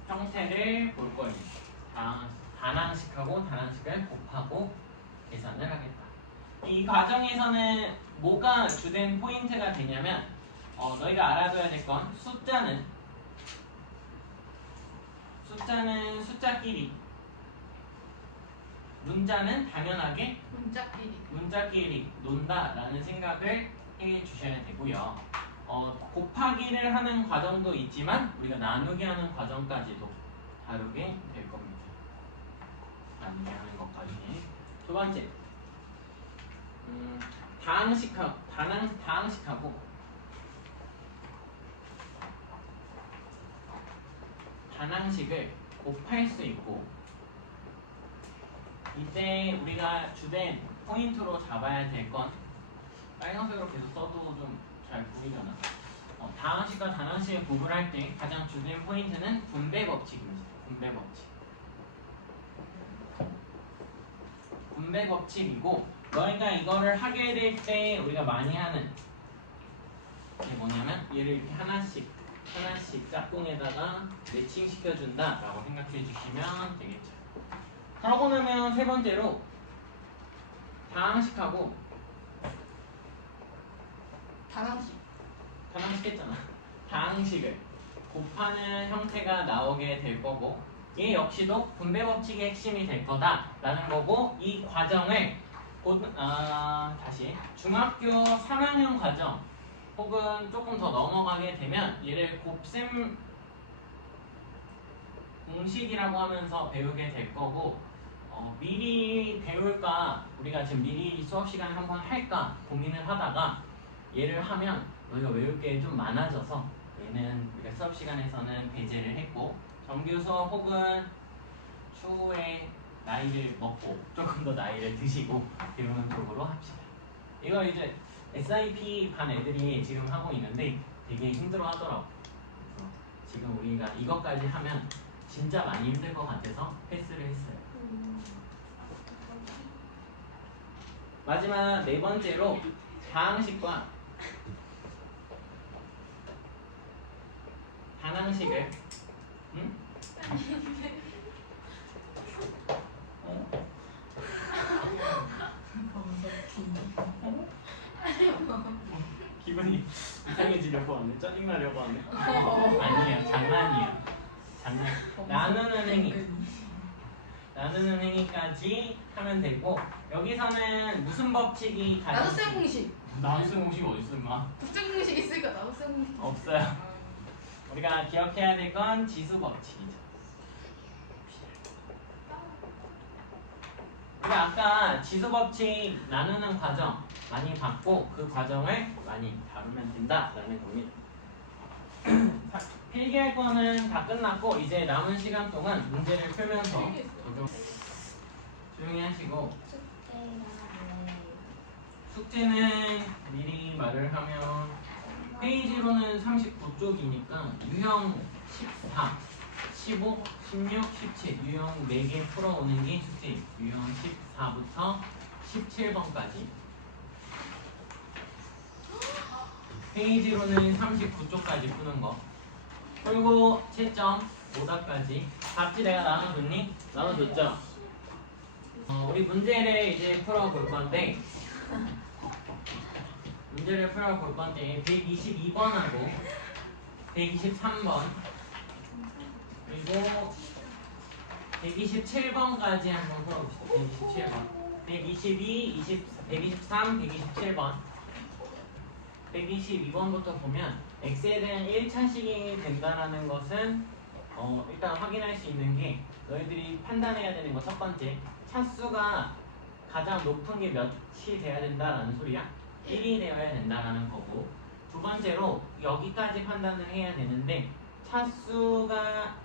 형태를 볼 거예요. 단항식하고 단항식을 곱하고 계산을 하겠다. 이 과정에서는 뭐가 주된 포인트가 되냐면 너희가 알아둬야 될 건 숫자는 숫자끼리 문자는 당연하게 문자끼리 논다라는 생각을 해 주셔야 되고요. 곱하기를 하는 과정도 있지만 우리가 나누기 하는 과정까지도 다루게 될 겁니다. 나누기 하는 것까지. 두 번째, 다항식하고 단항식을 곱할 수 있고 이때 우리가 주된 포인트로 잡아야 될 건 빨간색으로 계속 써도 좀 잘 보이려나? 다항식과 단항식을 구분할 때 가장 주된 포인트는 분배 법칙입니다. 분배 법칙이고 너희가 이거를 하게 될 때 우리가 많이 하는 게 뭐냐면 얘를 이렇게 하나씩 짝꿍에다가 매칭시켜준다 라고 생각해 주시면 되겠죠. 그러고 나면 세 번째로 다항식하고 단항식 했잖아. 다항식을 곱하는 형태가 나오게 될 거고 얘 역시도 분배 법칙의 핵심이 될 거다라는 거고 이 과정을 다시 중학교 3학년 과정 혹은 조금 더 넘어가게 되면 얘를 곱셈 공식이라고 하면서 배우게 될 거고 미리 배울까 우리가 지금 미리 수업 시간에 한번 할까 고민을 하다가 얘를 하면 우리가 외울 게 좀 많아져서 얘는 우리가 수업 시간에서는 배제를 했고 정규 수업 혹은 추후에 나이를 먹고 조금 더 나이를 드시고 배우는 쪽으로 합시다. 이거 이제 SIP 반 애들이 지금 하고 있는데 되게 힘들어 하더라고. 그래서 지금 우리가 이것까지 하면 진짜 많이 힘들 것 같아서 패스를 했어요. 마지막 네 번째로 다항식과 단항식을 기분이 이상해지려고 왔네. 짜증나려고 왔네. 아니에요. 장난이에요. 나누는 행위까지 하면 되고 여기서는 무슨 법칙이 나눗셈 공식. 나눗셈 공식이 어디 있어 임마? 국제 공식 있으니까 나눗셈 공식. 없어요. 우리가 기억해야 될 건 지수 법칙이죠. 우리가 아까 지수 법칙 나누는 과정 많이 봤고 그 과정을 많이 다루면 된다라는 겁니다. 필기할 거는 다 끝났고 이제 남은 시간 동안 문제를 풀면서 적용. 조용히 하시고 숙제는 미리 말을 하면 페이지로는 39쪽이니까 유형 14, 15, 16, 17 유형 4개 풀어오는 게 숙제. 유형 14부터 17번까지 페이지로는 39쪽까지 푸는 거 그리고 채점, 오답까지 답지 내가 나눠줬니? 나눠줬죠? 우리 문제를 이제 풀어볼 건데 문제를 풀어볼 건데 122번하고 123번 그리고 127번까지 한번 풀어봅시다. 127번 122, 123, 127번 122번부터 보면 x에 대한 1차식이 된다는 것은 일단 확인할 수 있는 게 너희들이 판단해야 되는 거 첫 번째 차수가 가장 높은 게 몇이 돼야 된다라는 소리야? 1이 되어야 된다라는 거고 두 번째로 여기까지 판단을 해야 되는데 차수가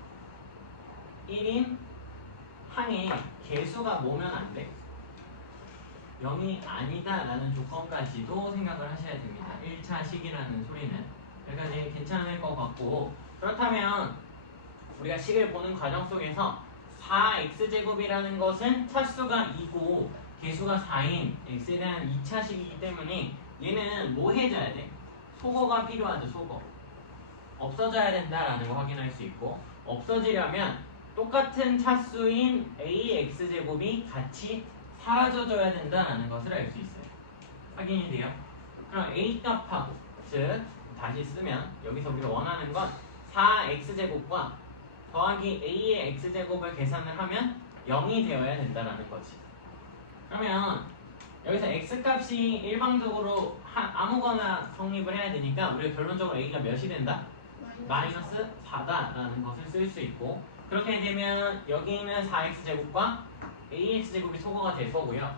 1인 항에 개수가 뭐면 안 돼? 0이 아니다 라는 조건까지도 생각을 하셔야 됩니다. 1차 식이라는 소리는 여기까지 괜찮을 것 같고 그렇다면 우리가 식을 보는 과정 속에서 4x제곱이라는 것은 차수가 2고 개수가 4인 x에 대한 2차 식이기 때문에 얘는 뭐 해줘야 돼? 소거가 필요하죠. 소거 없어져야 된다라는 거 확인할 수 있고 없어지려면 똑같은 차수인 ax제곱이 같이 사라져줘야 된다는 것을 알 수 있어요. 확인이 돼요? 그럼 a 값하고 즉 다시 쓰면 여기서 우리가 원하는 건 4x제곱과 더하기 a의 x제곱을 계산을 하면 0이 되어야 된다는 거지. 그러면 여기서 x값이 일방적으로 아무거나 성립을 해야 되니까 우리가 결론적으로 a가 몇이 된다? 마이너스 4다라는 것을 쓸 수 있고 그렇게 되면 여기 있는 4x제곱과 ax제곱이 소거가 될 거고요.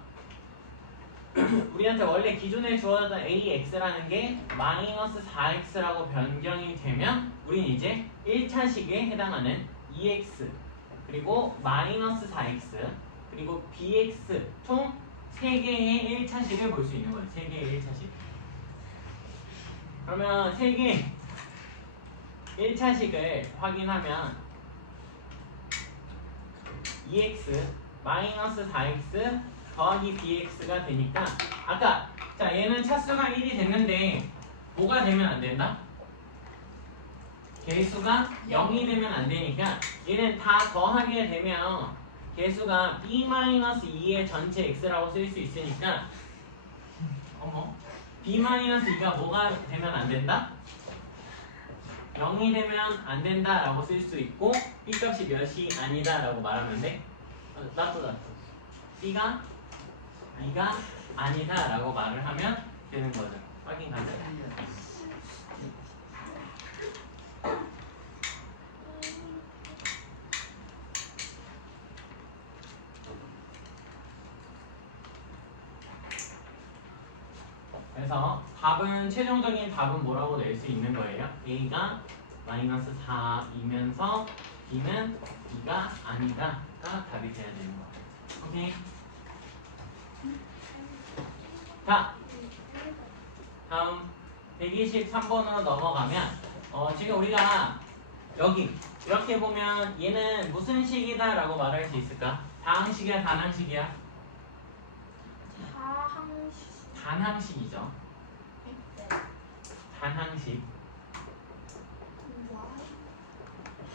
우리한테 원래 기존에 주어졌던 ax라는 게 마이너스 4x라고 변경이 되면 우린 이제 1차식에 해당하는 2x 그리고 마이너스 4x 그리고 bx 총 3개의 1차식을 볼 수 있는 거예요. 3개의 1차식. 그러면 3개 1차식을 확인하면 2x 마이너스 4x 더하기 bx가 되니까 아까 자 얘는 차수가 1이 됐는데 뭐가 되면 안 된다? 개수가 0이 되면 안 되니까 얘는 다 더하게 되면 개수가 b-2의 전체 x라고 쓸 수 있으니까 b-2가 뭐가 되면 안 된다? 0이 되면 안 된다라고 쓸 수 있고 b값이 몇이 아니다라고 말하면 돼? 놔둬 b가 2가 아니다라고 말을 하면 되는 거죠. 확인 가능? 그래서 답은 최종적인 답은 뭐라고 낼 수 있는 거예요? a가 마이너스 4이면서 b는 2가 아니다가 답이 돼야 되는 거예요. 오케이? 자, 다음 123번으로 넘어가면 지금 우리가 여기 이렇게 보면 얘는 무슨 식이다 라고 말할 수 있을까? 다항식이야 단항식이야? 단항식이죠. 단항식.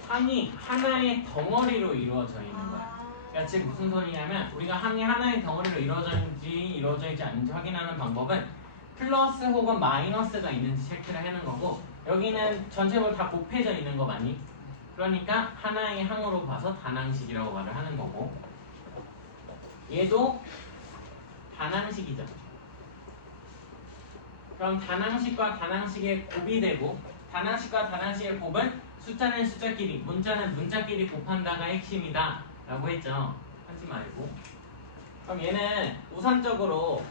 항이 하나의 덩어리로 이루어져 있는 거야. 그러니까 즉 무슨 소리냐면 우리가 항이 하나의 덩어리로 이루어져 있지 않은지 확인하는 방법은 플러스 혹은 마이너스가 있는지 체크를 하는 거고 여기는 전체적으로 다 곱해져 있는 거 맞니? 그러니까 하나의 항으로 봐서 단항식이라고 말을 하는 거고 얘도 단항식이죠. 그럼 단항식과 단항식의 곱이 되고 단항식과 단항식의 곱은 숫자는 숫자끼리, 문자는 문자끼리 곱한다가 핵심이다 라고 했죠. 하지 말고. 그럼 얘는 우선적으로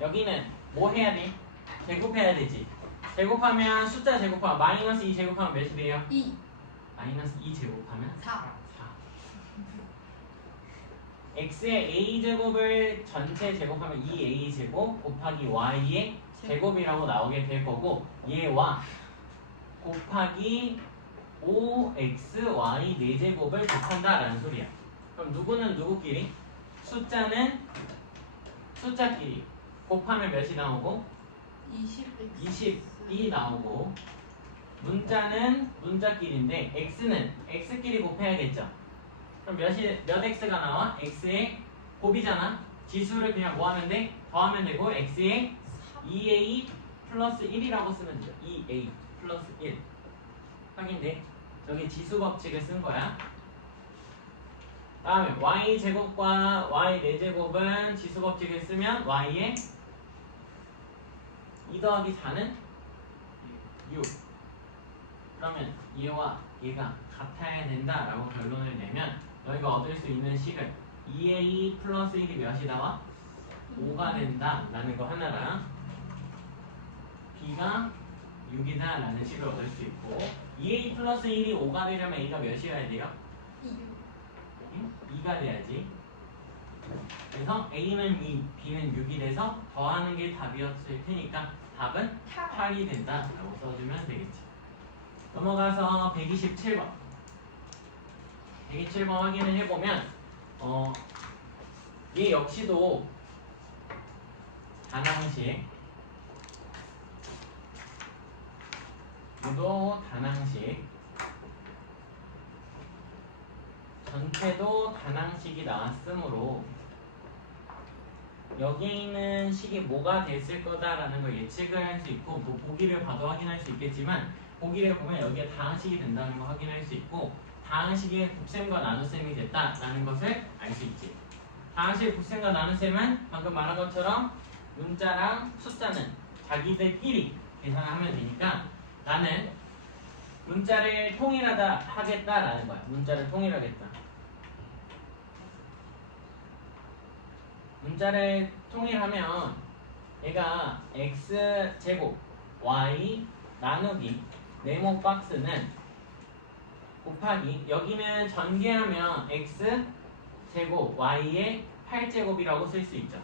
여기는 뭐 해야 돼? 제곱해야 되지. 제곱하면 숫자 제곱하면 마이너스 2 제곱하면 몇이 돼요? 2, 마이너스 2 제곱하면 4. 4. x의 a제곱을 전체 제곱하면 2a제곱 곱하기 y의 제곱이라고 나오게 될 거고, 얘와 곱하기 5xy 4제곱을 곱한다라는 소리야. 그럼 누구는 누구끼리? 숫자는 숫자끼리 곱하면 몇이 나오고? 20이 나오고, 문자는 문자끼리인데 x는 x끼리 곱해야겠죠. 그럼 몇 x가 나와? x의 곱이잖아. 지수를 그냥 뭐 하면 돼? 더하면 되고, x의 2a 플러스 1이라고 쓰면 되죠. 2a 플러스 1 확인돼? 저기 지수 법칙을 쓴 거야. 다음에 y제곱과 y 4제곱은 지수 법칙을 쓰면 y의 2 더하기 4는 6. 그러면 얘와 얘가 같아야 된다라고 결론을 내면 너희가 얻을 수 있는 식을 2a 플러스 1이 몇이 나와? 5가 된다 라는 거 하나랑 b가 6이다 라는 식을 얻을 수 있고, 2a 플러스 1이 5가 되려면 a가 몇이어야 돼요? 2가 돼야지. 그래서 a는 2, b는 6이 돼서 더하는 게 답이었을 테니까 답은 8이 된다 라고 써주면 되겠지. 넘어가서 127번 127번 확인을 해보면 얘 역시도 단항식, 얘도 단항식, 전체도 단항식이 나왔으므로 여기에 있는 식이 뭐가 됐을 거다라는 걸 예측을 할 수 있고, 뭐 보기를 봐도 확인할 수 있겠지만 보기를 보면 여기에 다항식이 된다는 걸 확인할 수 있고, 다항식이 곱셈과 나눗셈이 됐다라는 것을 알 수 있지. 다항식 곱셈과 나눗셈은 방금 말한 것처럼 문자랑 숫자는 자기들끼리 계산을 하면 되니까 나는 문자를 하겠다라는 거야. 문자를 통일하겠다. 문자를 통일하면 얘가 x제곱 y 나누기 네모 박스는 곱하기, 여기는 전개하면 x제곱 y의 8제곱이라고 쓸 수 있죠.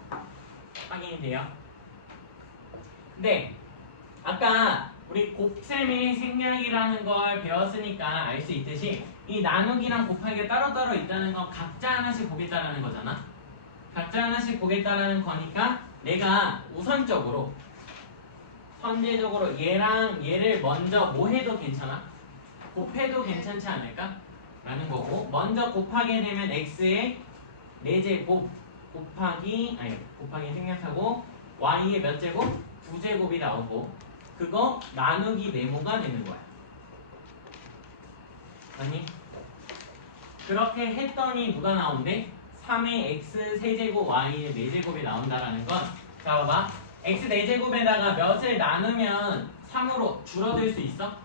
확인이 돼요? 근데 아까 우리 곱셈의 생략이라는 걸 배웠으니까 알 수 있듯이 이 나누기랑 곱하기가 따로따로 있다는 건 각자 하나씩 보겠다라는 거잖아. 각자 하나씩 보겠다라는 거니까 내가 우선적으로 선제적으로 얘랑 얘를 먼저 뭐 해도 괜찮아? 곱해도 괜찮지 않을까? 라는 거고, 먼저 곱하게 되면 x의 4제곱 곱하기 생략하고 y의 몇 제곱? 9제곱이 나오고, 그거 나누기 네모가 되는 거야. 아니? 그렇게 했더니 누가 나온대? 3의 x 세제곱 y의 4제곱이 나온다라는 건, 자 봐봐, x 4제곱에다가 몇을 나누면 3으로 줄어들 수 있어?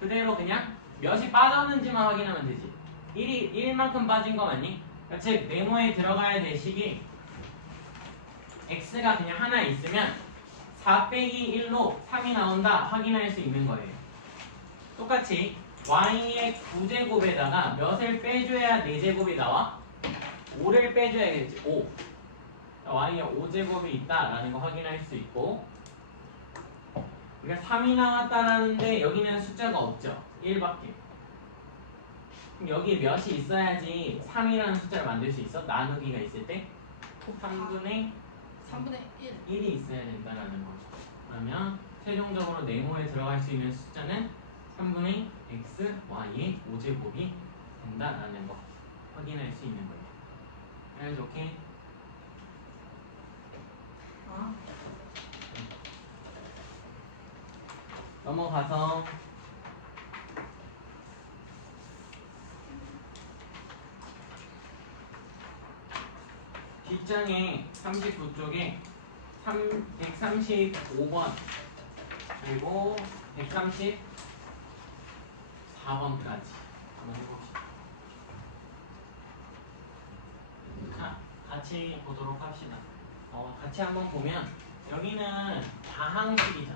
그대로 그냥 몇이 빠졌는지만 확인하면 되지. 1만큼 빠진 거 맞니? 그러니까 즉 네모에 들어가야 될 식이 x가 그냥 하나 있으면 4 빼기 1로 3이 나온다 확인할 수 있는 거예요. 똑같이 y의 9제곱에다가 몇을 빼줘야 4제곱이 나와? 5를 빼줘야겠지. 5. y의 5제곱이 있다라는 거 확인할 수 있고, 그러니까 3이 나왔다라는데 여기는 숫자가 없죠. 1밖에. 그럼 여기 몇이 있어야지 3이라는 숫자를 만들 수 있어? 나누기가 있을 때 3분의 1이 있어야 된다라는 거죠. 그러면 최종적으로 네모에 들어갈 수 있는 숫자는 3분의 x, y의 5제곱이 된다라는 거 확인할 수 있는 거예요. 그래서 오케이? 넘어가서 뒷장에 39쪽에 135번 그리고 134번까지 한번 해봅시다. 자, 같이 보도록 합시다. 같이 한번 보면 여기는 다항식이죠.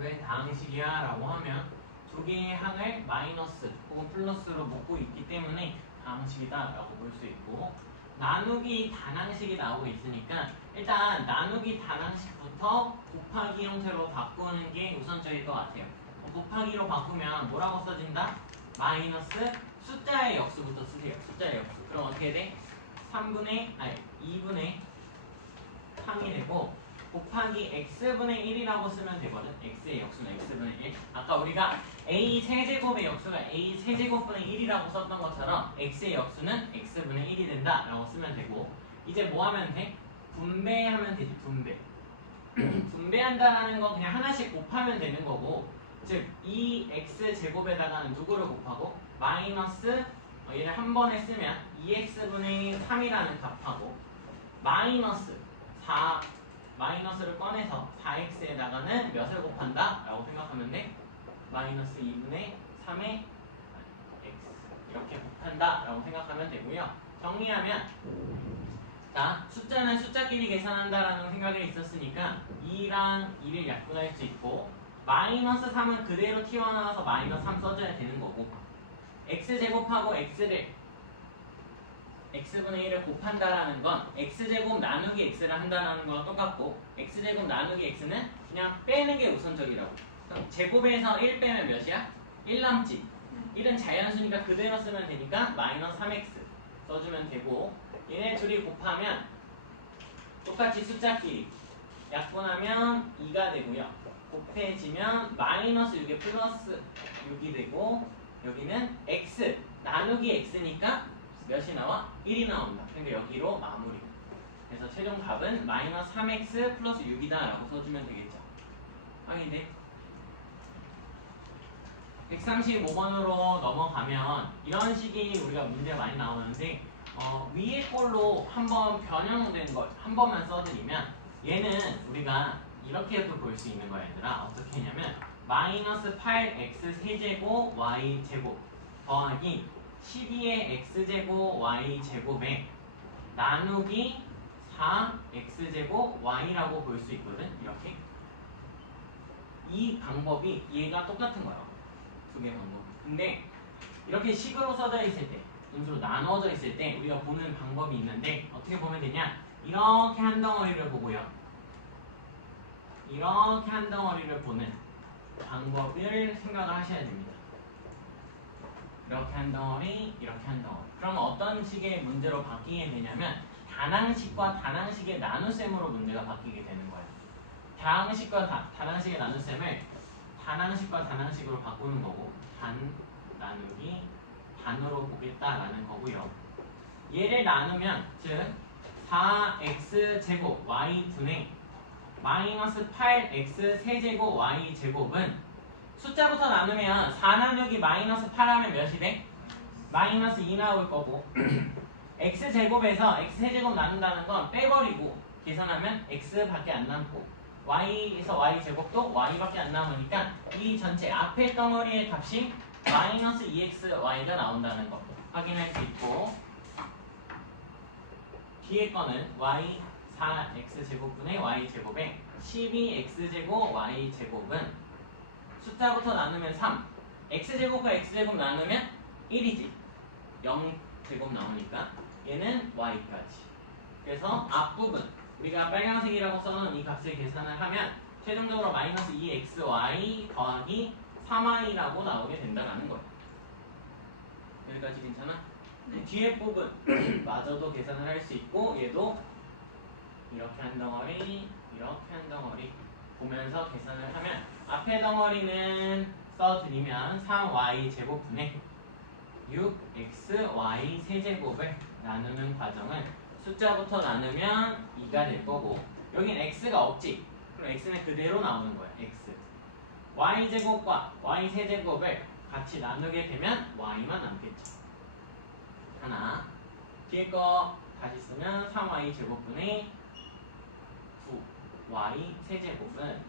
왜 다항식이야? 라고 하면 두 개의 항을 마이너스 혹은 플러스로 묶고 있기 때문에 다항식이다 라고 볼 수 있고, 나누기 단항식이 나오고 있으니까 일단 나누기 단항식부터 곱하기 형태로 바꾸는 게 우선적일 것 같아요. 곱하기로 바꾸면 뭐라고 써진다? 마이너스 숫자의 역수부터 쓰세요. 숫자의 역수. 그럼 어떻게 돼? 2분의 3이 되고 곱하기 x분의 1이라고 쓰면 되거든. x의 역수는 x분의 1. 아까 우리가 a 세제곱의 역수가 a 세제곱분의 1이라고 썼던 것처럼 x의 역수는 x분의 1이 된다 라고 쓰면 되고, 이제 뭐 하면 돼? 분배하면 되지. 분배. 분배한다라는 건 그냥 하나씩 곱하면 되는 거고, 즉 2x제곱에다가는 누구를 곱하고 마이너스 얘를 한 번에 쓰면 2x분의 3이라는 값하고 마이너스 4 마이너스를 꺼내서 4x에다가는 몇을 곱한다? 라고 생각하면 돼. 마이너스 2분의 3의 x 이렇게 곱한다 라고 생각하면 되고요. 정리하면 자, 숫자는 숫자끼리 계산한다라는 생각이 있었으니까 2랑 2를 약분할 수 있고, 마이너스 3은 그대로 튀어나와서 마이너스 3 써줘야 되는 거고, x제곱하고 x분의 1을 곱한다라는 건 x제곱 나누기 x를 한다라는 거랑 똑같고, x제곱 나누기 x는 그냥 빼는 게 우선적이라고. 그럼 제곱에서 1 빼면 몇이야? 1 남지. 1은 자연수니까 그대로 쓰면 되니까 마이너스 3x 써주면 되고, 얘네 둘이 곱하면 똑같이 숫자끼리 약분하면 2가 되고요. 곱해지면 마이너스 6에 플러스 6이 되고, 여기는 x 나누기 x니까 몇이 나와? 1이 나온다. 그러니까 여기로 마무리. 그래서 최종 답은 마이너스 3x 플러스 6이다 라고 써주면 되겠죠. 확인돼? 135번으로 넘어가면 이런 식이 우리가 문제 많이 나오는데, 위에 걸로 한번 변형된 걸 한 번만 써드리면, 얘는 우리가 이렇게도 볼 수 있는 거야 얘들아. 어떻게 했냐면 마이너스 8x 세제곱 y 제곱 더하기 12의 x제곱 y제곱에 나누기 4x제곱 y라고 볼 수 있거든. 이렇게 이 방법이 얘가 똑같은 거야. 두 개 방법. 근데 이렇게 식으로 써져 있을 때, 음수로 나누어져 있을 때 우리가 보는 방법이 있는데, 어떻게 보면 되냐? 이렇게 한 덩어리를 보고요, 이렇게 한 덩어리를 보는 방법을 생각을 하셔야 됩니다. 이렇게 한 덩어리, 이렇게 한 덩어리. 그럼 어떤 식의 문제로 바뀌게 되냐면 단항식과 단항식의 나눗셈으로 문제가 바뀌게 되는 거예요. 다항식과 단항식의 나눗셈을 단항식과 단항식으로 바꾸는 거고, 단 나누기 단으로 보겠다라는 거고요. 얘를 나누면 즉 4x제곱 y분의 마이너스 8x 세제곱 y제곱은 숫자부터 나누면 4 나누기 마이너스 8 하면 몇이 돼? 마이너스 2 나올 거고, x제곱에서 x세제곱 나눈다는 건 빼버리고 계산하면 x밖에 안 남고, y에서 y제곱도 y밖에 안 남으니까 이 전체 앞에 덩어리의 값이 마이너스 2xy가 나온다는 거 확인할 수 있고, 뒤에 거는 y 4x제곱분의 y제곱에 12x제곱 y제곱은 숫자부터 나누면 3, x제곱과 x제곱 나누면 1이지. 0제곱 나오니까 얘는 y까지. 그래서 앞부분 우리가 빨간색이라고 써놓은 이 값을 계산을 하면 최종적으로 마이너스 2xy 더하기 3y라고 나오게 된다는 거예요. 여기까지 괜찮아? 네. 뒤에 부분 마저도 계산을 할 수 있고, 얘도 이렇게 한 덩어리, 이렇게 한 덩어리 보면서 계산을 하면 앞에 덩어리는 써드리면 3y 제곱분의 6xy 세제곱을 나누는 과정은 숫자부터 나누면 2가 될 거고, 여긴 x가 없지. 그럼 x는 그대로 나오는 거야. x. y제곱과 y세제곱을 같이 나누게 되면 y만 남겠죠. 하나. 뒤에 거 다시 쓰면 3y 제곱분의 9y 세제곱은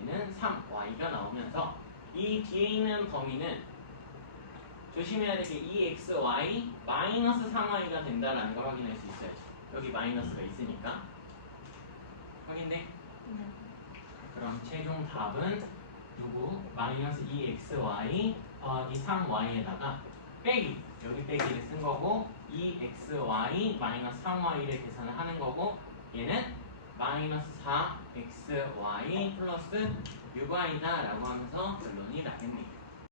얘는 3y가 나오면서 이 뒤에 있는 범위는 조심해야 될 게 2xy 마이너스 3y가 된다라는 걸 확인할 수 있어야죠. 여기 마이너스가 있으니까 확인돼? 네. 그럼 최종 답은 누구? 마이너스 2xy 더하기 3y에다가 빼기 여기 빼기를 쓴 거고 2xy 마이너스 3y를 계산을 하는 거고 얘는 마이너스 4xy 플러스 6y다 라고 하면서 결론이 나겠네요.